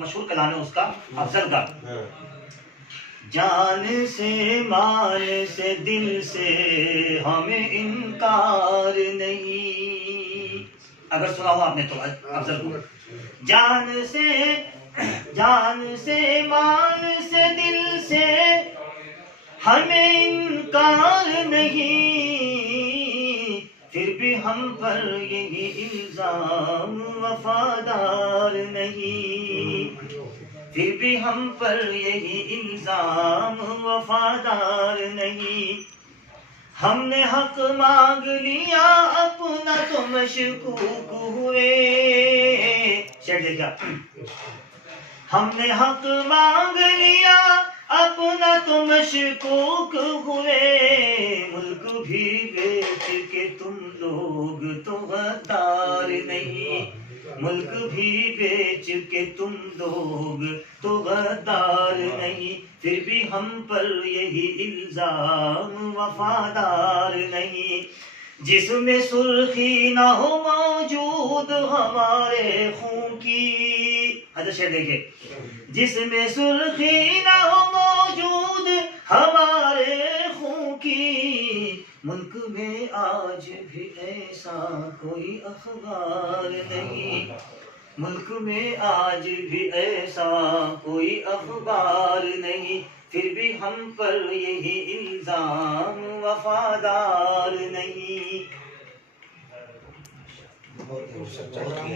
مشہور کلام ہے اس کا، افضل کا، جان سے مال سے دل سے ہمیں انکار نہیں. اگر سنا ہو آپ نے تو افضل کو، جان سے مال سے دل سے ہمیں انکار نہیں، پھر بھی ہم پر یہی الزام وفادار نہیں، پھر بھی ہم پر یہی الزام وفادار نہیں. ہم نے حق مانگ لیا اپنا تو مشکوک ہوئے. شعر دیکھا، ہم نے حق مانگ لیا اپنا تو مشکوک ہوئے، ملک بھی بیچ کے تم لوگ تو غدار نہیں، ملک بھی بیچ کے تم لوگ تو غدار نہیں، پھر بھی ہم پر یہی الزام وفادار نہیں. جس میں سرخی نہ ہو موجود ہمارے خون کی. اچھا شعر دیکھیں، جس میں سرخی نہ ہو موجود ہمارے خون کی، ملک میں آج بھی ایسا کوئی اخبار نہیں، ملک میں آج بھی ایسا کوئی اخبار نہیں، پھر بھی ہم پر یہی الزام وفادار نہیں.